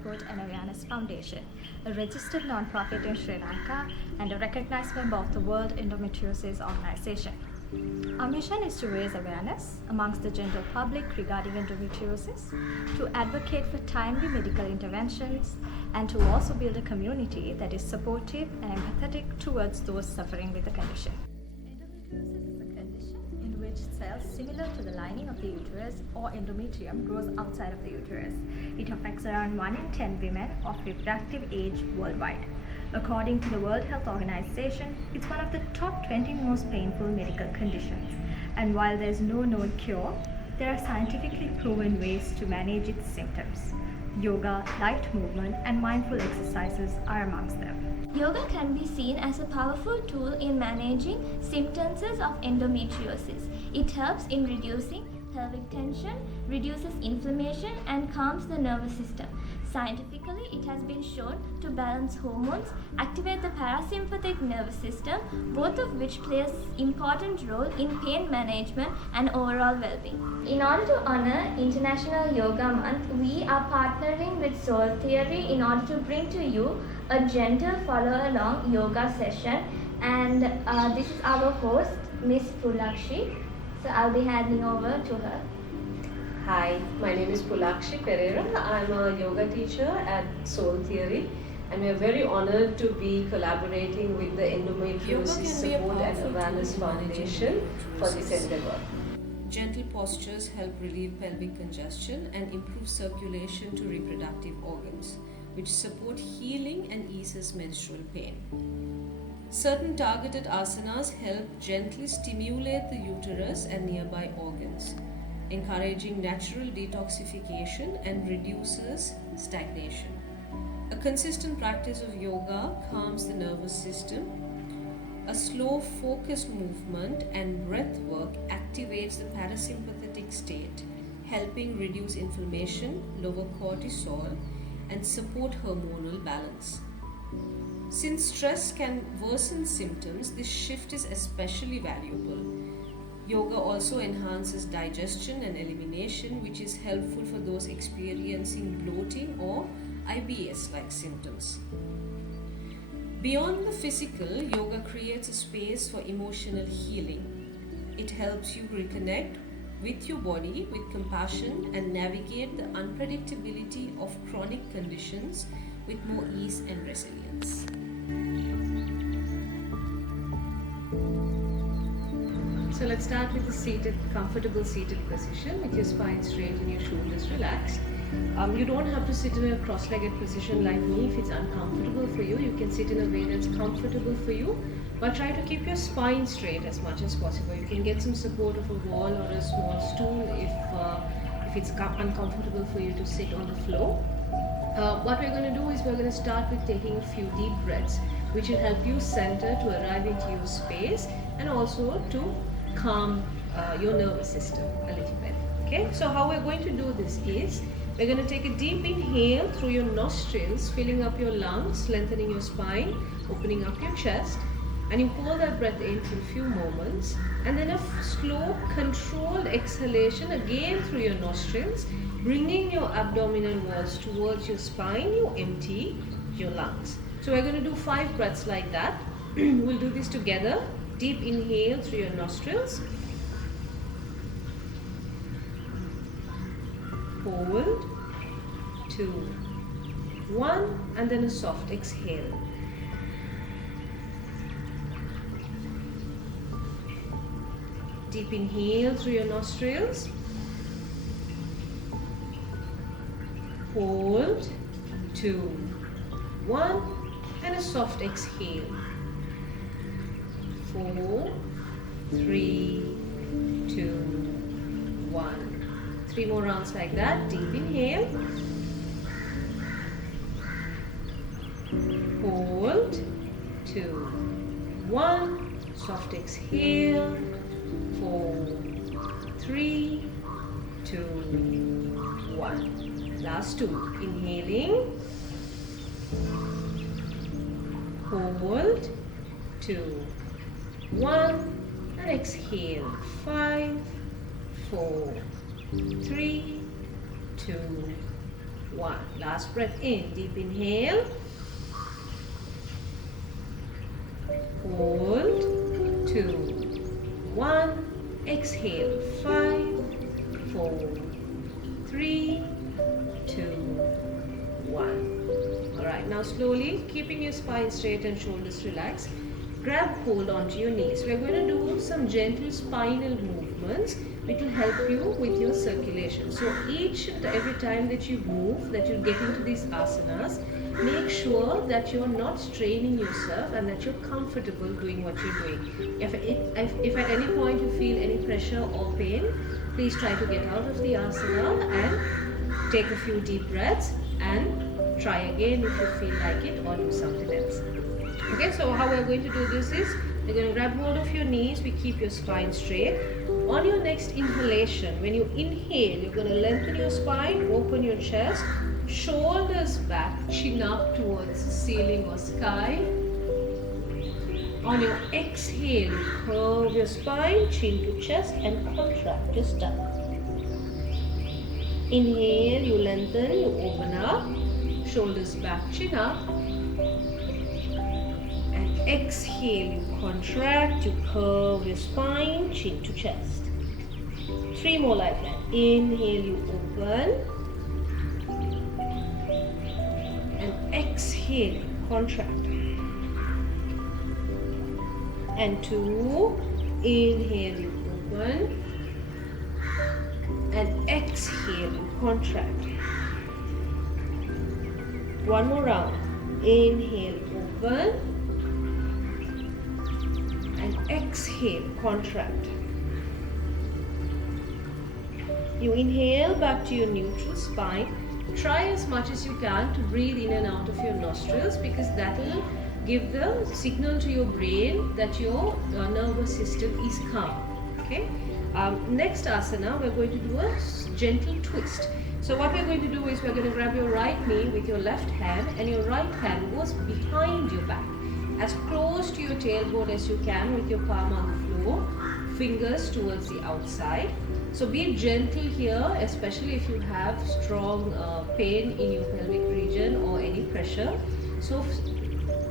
Support and Awareness Foundation, a registered non-profit in Sri Lanka and a recognized member of the World Endometriosis Organization. Our mission is to raise awareness amongst the general public regarding endometriosis, to advocate for timely medical interventions, and to also build a community that is supportive and empathetic towards those suffering with the condition. Endometriosis is a condition in which cells similar to the lining of the uterus or endometrium grows outside of the uterus. It affects around 1 in 10 women of reproductive age worldwide. According to the World Health Organization, it's one of the top 20 most painful medical conditions. And while there is no known cure, there are scientifically proven ways to manage its symptoms. Yoga, light movement, and mindful exercises are amongst them. Yoga can be seen as a powerful tool in managing symptoms of endometriosis. It helps in reducing pelvic tension, reduces inflammation, and calms the nervous system. Scientifically, it has been shown to balance hormones, activate the parasympathetic nervous system, both of which play an important role in pain management and overall well-being. In order to honor International Yoga Month, we are partnering with Soul Theory in order to bring to you a gentle follow-along yoga session. And this is our host, Miss Pulakshi. So I'll be handing over to her. Hi, my name is Pulakshi Pereira. I'm a yoga teacher at Soul Theory, and we are very honored to be collaborating with the Endometriosis Support and Awareness Foundation for this endeavor. Gentle postures help relieve pelvic congestion and improve circulation to reproductive organs, which support healing and eases menstrual pain. Certain targeted asanas help gently stimulate the uterus and nearby organs, encouraging natural detoxification and reduces stagnation. A consistent practice of yoga calms the nervous system. A slow, focused movement and breath work activates the parasympathetic state, helping reduce inflammation, lower cortisol, and support hormonal balance. Since stress can worsen symptoms, this shift is especially valuable. Yoga also enhances digestion and elimination, which is helpful for those experiencing bloating or IBS-like symptoms. Beyond the physical, yoga creates a space for emotional healing. It helps you reconnect with your body with compassion and navigate the unpredictability of chronic conditions with more ease and resilience. So let's start with the comfortable seated position with your spine straight and your shoulders relaxed. You don't have to sit in a cross-legged position like me. If it's uncomfortable for you, you can sit in a way that's comfortable for you, but try to keep your spine straight as much as possible. You can get some support of a wall or a small stool if it's uncomfortable for you to sit on the floor. What we're going to do is we're going to start with taking a few deep breaths, which will help you center to arrive into your space and also to calm your nervous system a little bit. Okay, so how we're going to do this is we're going to take a deep inhale through your nostrils, filling up your lungs, lengthening your spine, opening up your chest, and you pull that breath in for a few moments, and then a slow controlled exhalation again through your nostrils, bringing your abdominal walls towards your spine. You empty your lungs. So we're going to do 5 breaths like that. We'll do this together. Deep inhale through your nostrils. Hold. 2, 1, and then a soft exhale. Deep inhale through your nostrils. Hold. 2, 1, and a soft exhale. 4, 3, 2, 1. 3 more rounds like that. Deep inhale. Hold. 2, 1. Soft exhale. 4, 3, 2, 1. Last 2. Inhaling. Hold. 2, 1. And exhale. 5, 4, 3, 2, 1. Last breath in. Deep inhale. Hold. 2, 1. Exhale. 5, 4, 3, 2, 1. Alright, now slowly, keeping your spine straight and shoulders relaxed, grab hold onto your knees. We're going to do some gentle spinal movements which will help you with your circulation. So each and every time that you move, that you get into these asanas, make sure that you're not straining yourself and that you're comfortable doing what you're doing. If at any point you feel any pressure or pain, please try to get out of the asana and take a few deep breaths and try again if you feel like it, or do something else. Okay, so how we're going to do this is, you're going to grab hold of your knees, we keep your spine straight. On your next inhalation, when you inhale, you're going to lengthen your spine, open your chest, shoulders back, chin up towards the ceiling or sky. On your exhale, curve your spine, chin to chest, and contract your stomach. Inhale, you lengthen, you open up, shoulders back, chin up. And exhale, you contract, you curve your spine, chin to chest. 3 more like that. Inhale, you open. And exhale, contract. And 2. Inhale, you open. And exhale, you contract. 1 more round. Inhale, open. And exhale, contract. You inhale back to your neutral spine. Try as much as you can to breathe in and out of your nostrils, because that will give the signal to your brain that your nervous system is calm. Okay. Next asana, we're going to do a gentle twist. So what we're going to do is we're going to grab your right knee with your left hand, and your right hand goes behind your back, as close to your tailbone as you can, with your palm on the floor, fingers towards the outside. So be gentle here, especially if you have strong pain in your pelvic region or any pressure. So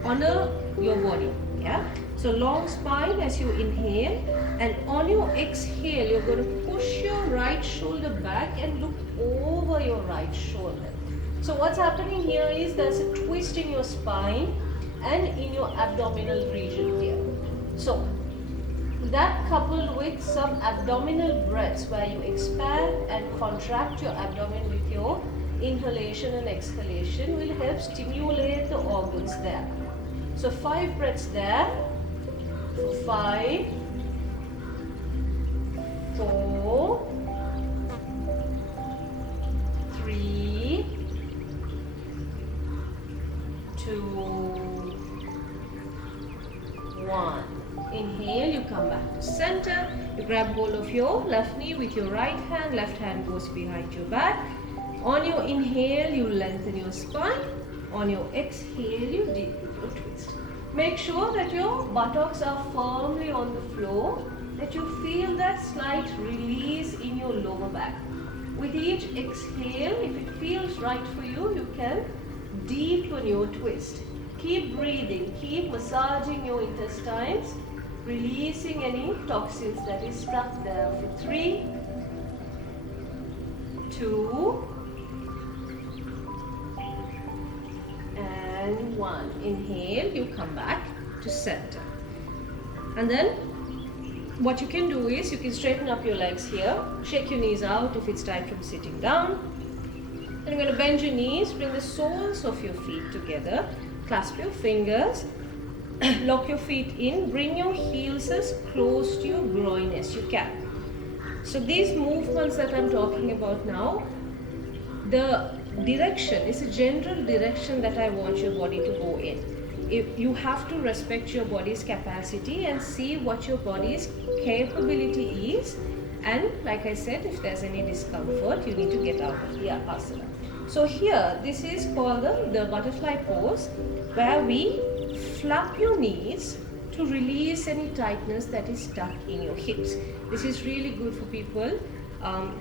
honor your body. Yeah. So long spine as you inhale, and on your exhale, you're going to push your right shoulder back and look over your right shoulder. So what's happening here is there's a twist in your spine and in your abdominal region here. So that, coupled with some abdominal breaths where you expand and contract your abdomen with your inhalation and exhalation, will help stimulate the organs there. So 5 breaths there. 5, 4, 3, 2, 1. Inhale, you come back to center. You grab hold of your left knee with your right hand. Left hand goes behind your back. On your inhale, you lengthen your spine. On your exhale, you deepen your twist. Make sure that your buttocks are firmly on the floor, that you feel that slight release in your lower back. With each exhale, if it feels right for you, you can deepen your twist. Keep breathing, keep massaging your intestines, releasing any toxins that is stuck there. For 3, 2, and 1. Inhale, you come back to center. And then what you can do is you can straighten up your legs here, shake your knees out if it's time from sitting down. Then you're going to bend your knees, bring the soles of your feet together, clasp your fingers, lock your feet in, bring your heels as close to your groin as you can. So these movements that I'm talking about now, the direction is a general direction that I want your body to go in. If you have to respect your body's capacity and see what your body's capability is, and like I said, if there's any discomfort, you need to get out of the asana. So here, this is called the butterfly pose, where we flap your knees to release any tightness that is stuck in your hips. This is really good for people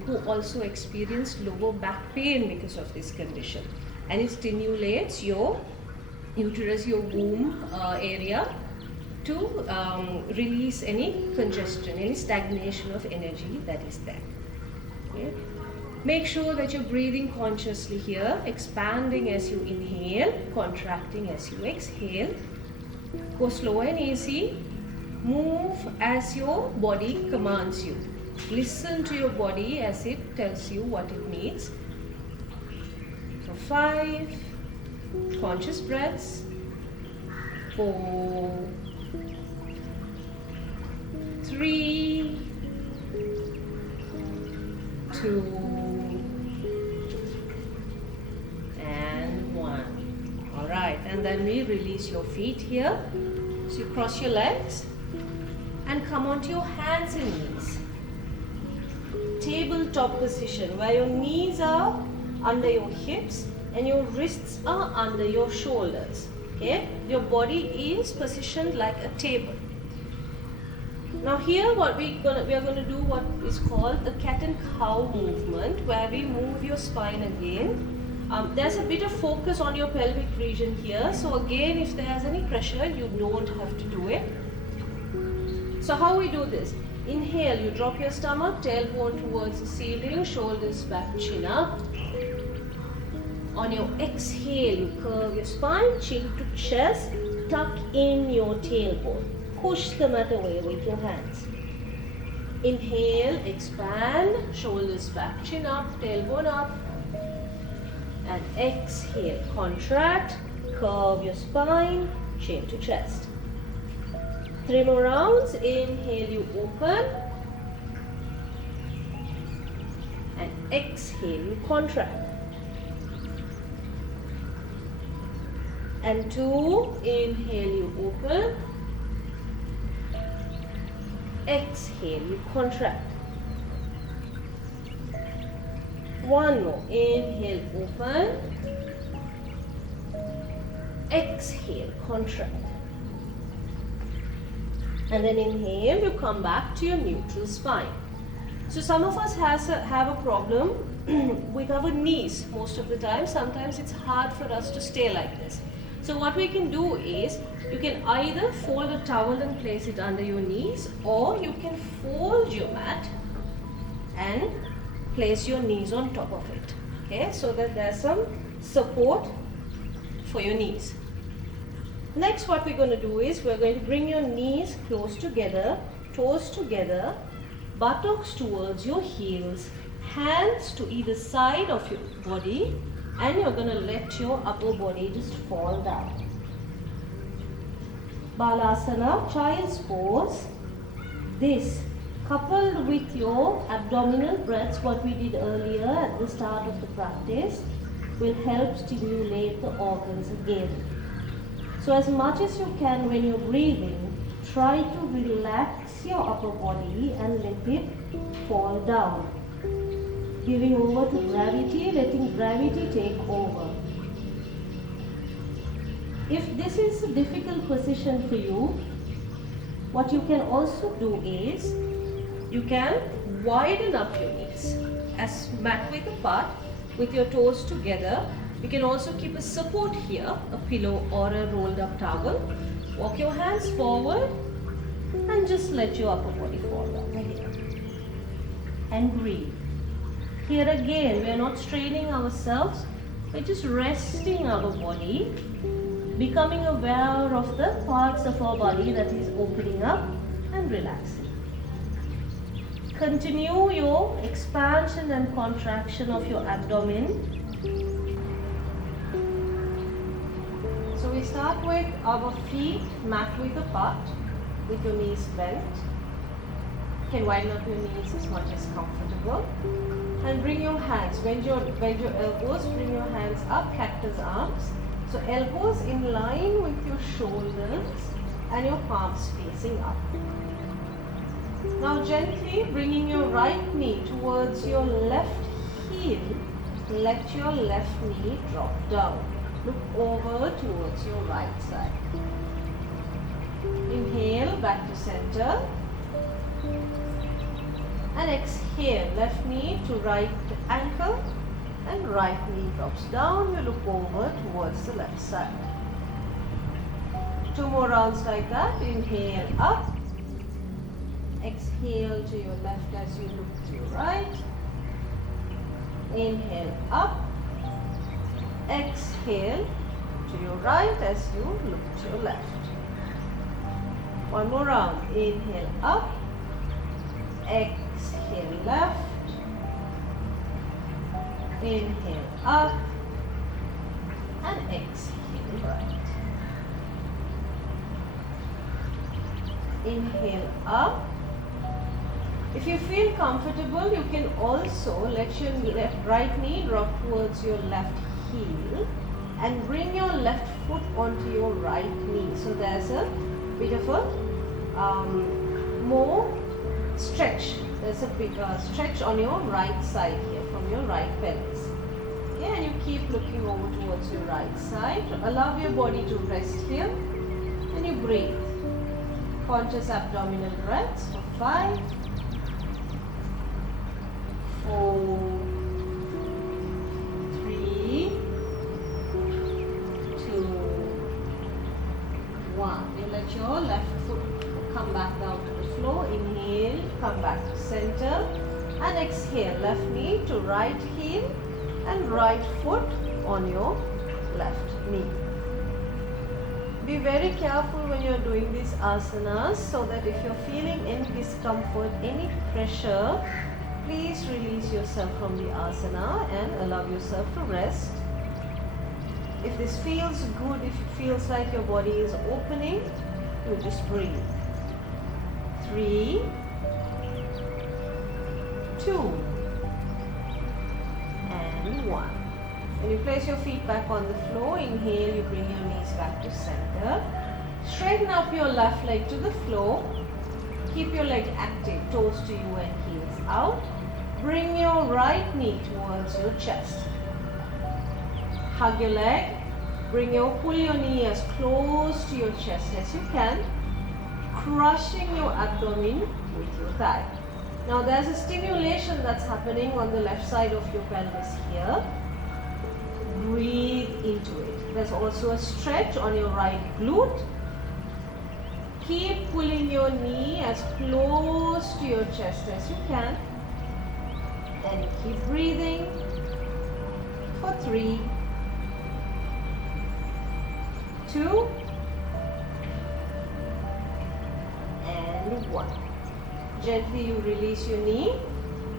who also experience lower back pain because of this condition, and it stimulates your uterus, your womb area to release any congestion, any stagnation of energy that is there. Okay. Make sure that you're breathing consciously here, expanding as you inhale, contracting as you exhale. Go slow and easy. Move as your body commands you. Listen to your body as it tells you what it needs. For 5 conscious breaths. 4, 3, 2, and 1. Alright, and then we release your feet here. So you cross your legs and come onto your hands and knees. Tabletop position where your knees are under your hips and your wrists are under your shoulders. Okay, your body is positioned like a table. Now here what we are going to do what is called the cat and cow movement, where we move your spine again. There's a bit of focus on your pelvic region here, so again if there's any pressure you don't have to do it. So how we do this? Inhale, you drop your stomach, tailbone towards the ceiling, shoulders back, chin up. On your exhale, you curve your spine, chin to chest, tuck in your tailbone. Push the mat away with your hands. Inhale, expand, shoulders back, chin up, tailbone up. And exhale, contract, curve your spine, chin to chest. 3 more rounds. Inhale, you open. And exhale, you contract. And 2, inhale, you open. Exhale, you contract. 1 more. Inhale, open. Exhale, contract. And then inhale, you come back to your neutral spine. So some of us have a problem with our knees most of the time. Sometimes it's hard for us to stay like this. So what we can do is, you can either fold a towel and place it under your knees, or you can fold your mat and place your knees on top of it. Okay, so that there's some support for your knees. Next, what we're going to do is, we're going to bring your knees close together, toes together, buttocks towards your heels, hands to either side of your body, and you're going to let your upper body just fall down. Balasana, child's pose. This, coupled with your abdominal breaths, what we did earlier at the start of the practice, will help stimulate the organs again. So as much as you can when you're breathing, try to relax your upper body and let it fall down. Giving over to gravity, letting gravity take over. If this is a difficult position for you, what you can also do is, you can widen up your knees as mat width apart with your toes together. You can also keep a support here, a pillow or a rolled up towel. Walk your hands forward and just let your upper body fall down again. And breathe. Here again, we are not straining ourselves, we're just resting our body, becoming aware of the parts of our body that is opening up and relaxing. Continue your expansion and contraction of your abdomen. So we start with our feet mat width apart, with your knees bent. You can widen up your knees as much as comfortable. And bring your hands, bend your elbows, bring your hands up, cactus arms. So elbows in line with your shoulders and your palms facing up. Now gently bringing your right knee towards your left heel, let your left knee drop down. Look over towards your right side. Inhale back to center. And And exhale, left knee to right ankle and right knee drops down. You look over towards the left side. 2 more rounds like that. Inhale up. Exhale to your left as you look to your right. Inhale up. Exhale to your right as you look to your left. 1 more round. Inhale up. Exhale left. Inhale up. And exhale right. Inhale up. If you feel comfortable, you can also let your right knee drop towards your left heel and bring your left foot onto your right knee. So there's a bit of a more stretch. There's a big stretch on your right side here from your right pelvis. Okay, and you keep looking over towards your right side. Allow your body to rest here and you breathe. Conscious abdominal breaths for 5, 4, 3, 2, 1. You let your left foot come back down to the floor. Inhale, come back to center. And exhale, left knee to right heel and right foot on your left knee. Be very careful when you are doing these asanas so that if you are feeling any discomfort, any pressure, please release yourself from the asana and allow yourself to rest. If this feels good, if it feels like your body is opening, you just breathe. 3, 2, and 1. When you place your feet back on the floor, inhale, you bring your knees back to center. Straighten up your left leg to the floor. Keep your leg active, toes to you and heels out. Bring your right knee towards your chest. Hug your leg. Pull your knee as close to your chest as you can, crushing your abdomen with your thigh. Now there's a stimulation that's happening on the left side of your pelvis here. Breathe into it. There's also a stretch on your right glute. Keep pulling your knee as close to your chest as you can. And keep breathing for 3, 2, and 1. Gently you release your knee.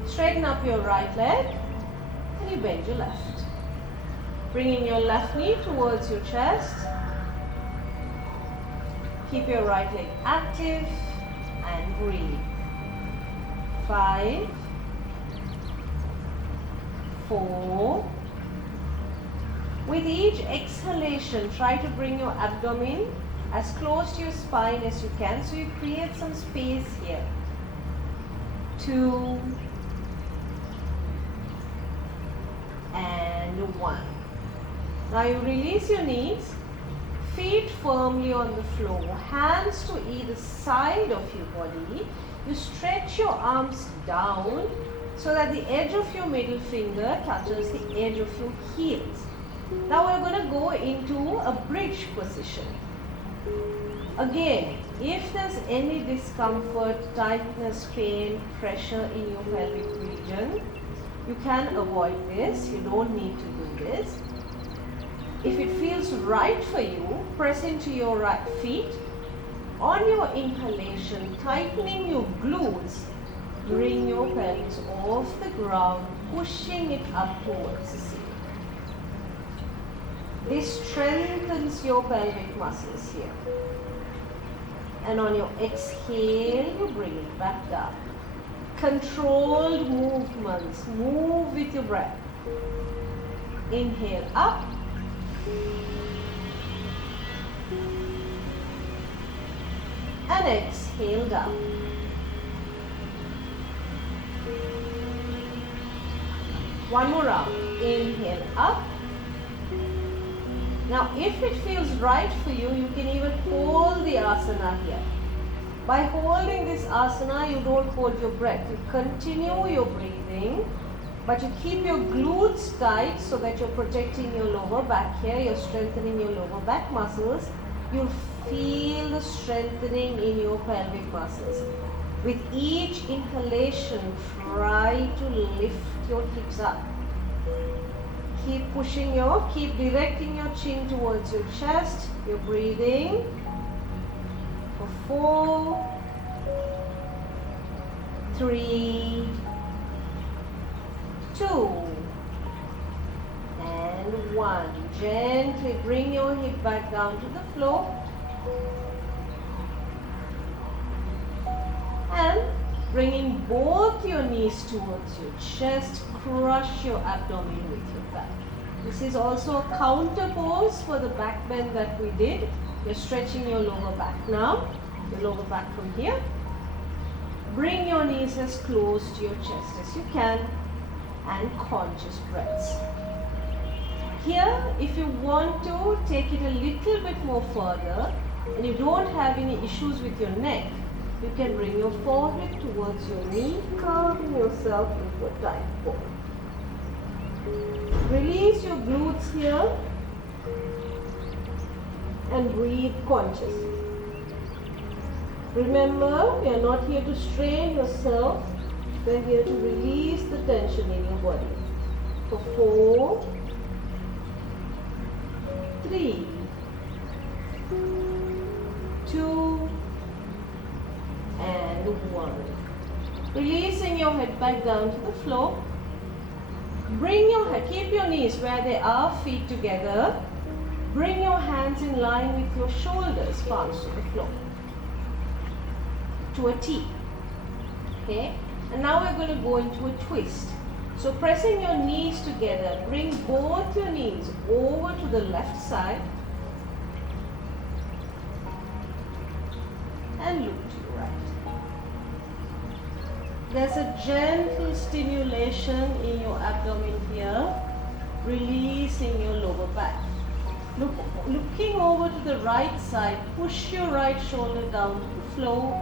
Straighten up your right leg and you bend your left. Bringing your left knee towards your chest. Keep your right leg active and breathe. 5, 4. With each exhalation, try to bring your abdomen as close to your spine as you can so you create some space here. 2, and 1. Now you release your knees, feet firmly on the floor, hands to either side of your body. You stretch your arms down so that the edge of your middle finger touches the edge of your heels. Now we're going to go into a bridge position. Again, if there's any discomfort, tightness, pain, pressure in your pelvic region, you can avoid this. You don't need to do this. If it feels right for you, press into your right feet. On your inhalation, tightening your glutes, bring your pelvis off the ground, pushing it up towards the ceiling. This strengthens your pelvic muscles here. And on your exhale, you bring it back down. Controlled movements. Move with your breath. Inhale up. And exhale down. One more round. Inhale up. Now if it feels right for you, you can even hold the asana here. By holding this asana, you don't hold your breath. You continue your breathing, but you keep your glutes tight so that you're protecting your lower back here. You're strengthening your lower back muscles. You'll feel the strengthening in your pelvic muscles. With each inhalation, try to lift your hips up. Keep directing your chin towards your chest. You're breathing for 4, 3, 2, and 1. Gently bring your hip back down to the floor. And bringing both your knees towards your chest, crush your abdomen with your back. This is also a counter pose for the back bend that we did. You're stretching your lower back now, your lower back from here. Bring your knees as close to your chest as you can, and conscious breaths. Here, if you want to take it a little bit more further and you don't have any issues with your neck, you can bring your forehead towards your knee, curving yourself into a tight ball. Release your glutes here and breathe consciously. Remember, we are not here to strain yourself. We are here to release the tension in your body. For 4, 3, 2, and 1. Releasing your head back down to the floor. Bring your head, keep your knees where they are, feet together. Bring your hands in line with your shoulders, palms to the floor. To a T. Okay? And now we're going to go into a twist. So pressing your knees together, bring both your knees over to the left side. And look to your right. There's a gentle stimulation in your abdomen here, releasing your lower back. Looking over to the right side, push your right shoulder down to the floor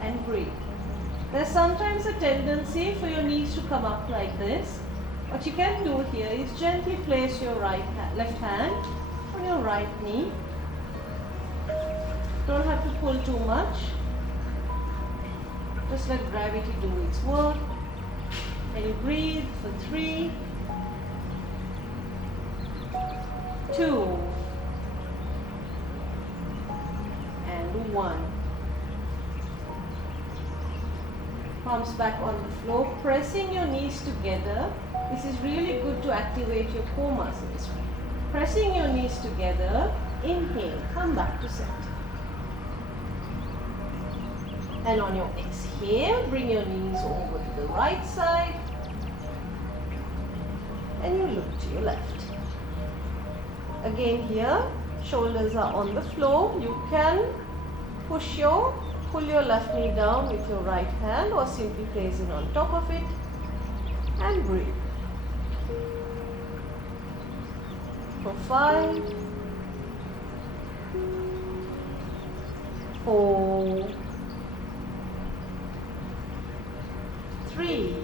and breathe. There's sometimes a tendency for your knees to come up like this. What you can do here is gently place your left hand on your right knee. Don't have to pull too much. Just let gravity do its work. And you breathe for 3, 2, and 1. Palms back on the floor, pressing your knees together. This is really good to activate your core muscles. Pressing your knees together, inhale, come back to center. And on your exhale, bring your knees over to the right side. And you look to your left. Again here, shoulders are on the floor. You can pull your left knee down with your right hand or simply place it on top of it and breathe. For 5, 4, 3,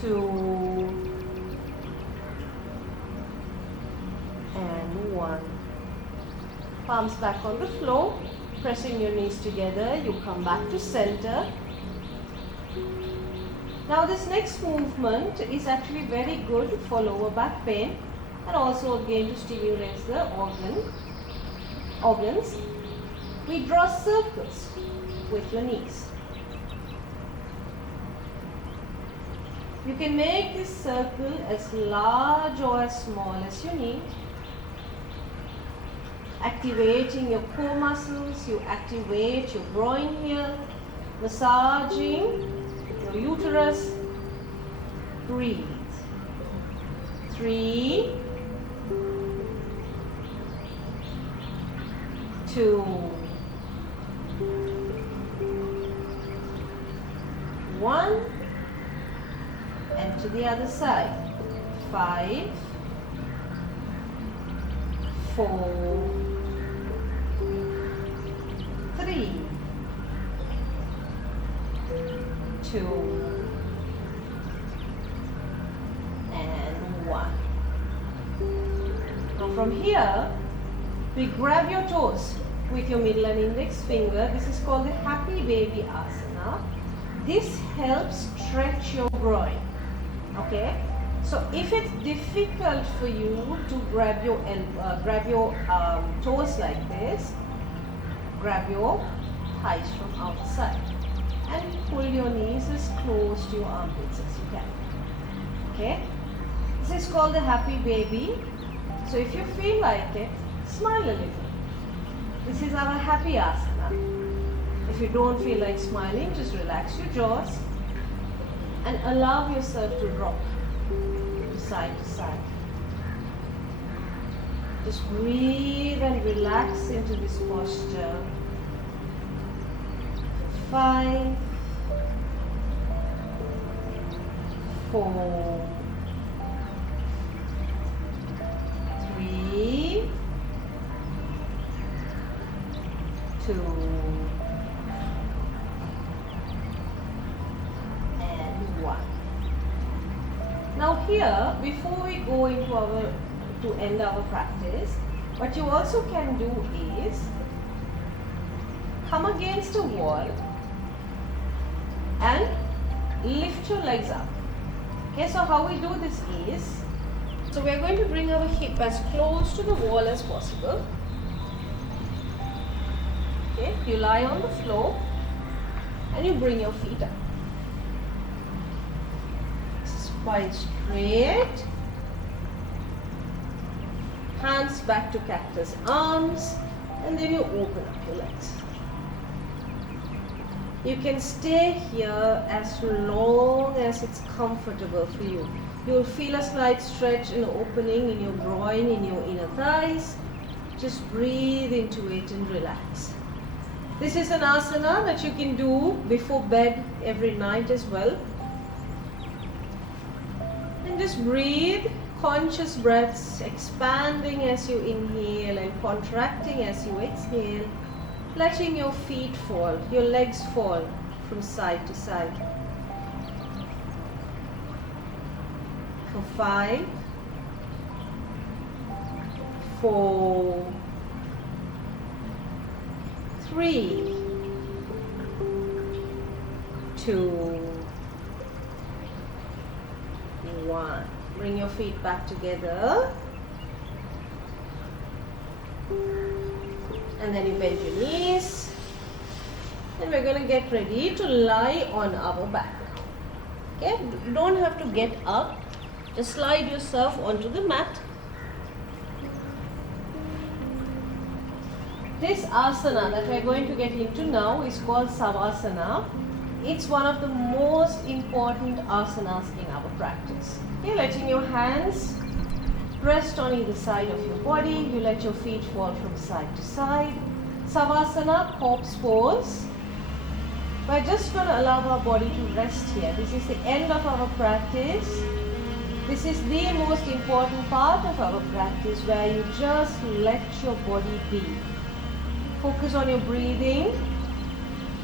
2, and 1. Palms back on the floor, pressing your knees together. You come back to center. Now this next movement is actually very good for lower back pain and also again to stimulate the organs. We draw circles with your knees. You can make this circle as large or as small as you need. Activating your core muscles, you activate your groin here, massaging your uterus. Breathe. 3, 2, 1, and to the other side. 5, 4, 3, 2, and 1. Now from here, we grab your toes with your middle and index finger. This is called the happy baby asana. This helps stretch your groin. Okay? So if it's difficult for you to grab your toes like this, grab your thighs from outside and pull your knees as close to your armpits as you can. Okay? This is called the happy baby. So if you feel like it, smile a little. This is our happy asana. If you don't feel like smiling, just relax your jaws and allow yourself to rock side to side. Just breathe and relax into this posture. 5, 4, 3, 2, and 1. Now here, before we go into to end our practice, what you also can do is come against a wall and lift your legs up. Okay, so how we do this is, so we are going to bring our hip as close to the wall as possible. Okay, you lie on the floor and you bring your feet up. Spine straight. Hands back to cactus arms, and then you open up your legs. You can stay here as long as it's comfortable for you. You'll feel a slight stretch and opening in your groin, in your inner thighs. Just breathe into it and relax. This is an asana that you can do before bed every night as well. And just breathe, conscious breaths, expanding as you inhale and contracting as you exhale, letting your feet fall, your legs fall from side to side. For 5, 4, 3, 2, 1. Bring your feet back together. And then you bend your knees. And we're going to get ready to lie on our back. Okay? You don't have to get up. Just slide yourself onto the mat. This asana that we're going to get into now is called Savasana. It's one of the most important asanas in our practice. You're letting your hands rest on either side of your body. You let your feet fall from side to side. Savasana, corpse pose. We're just going to allow our body to rest here. This is the end of our practice. This is the most important part of our practice where you just let your body be. Focus on your breathing.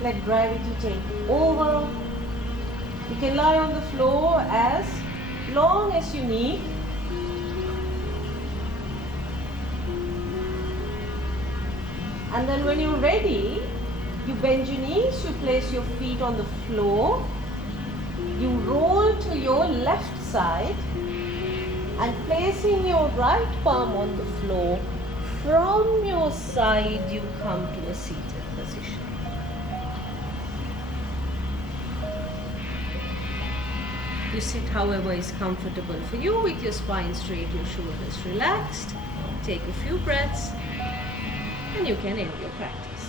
Let gravity take over. You can lie on the floor as long as you need. And then when you're ready, you bend your knees, you place your feet on the floor, you roll to your left side and placing your right palm on the floor, from your side you come to a seated position. You sit however is comfortable for you, with your spine straight, your shoulders relaxed. Take a few breaths and you can end your practice.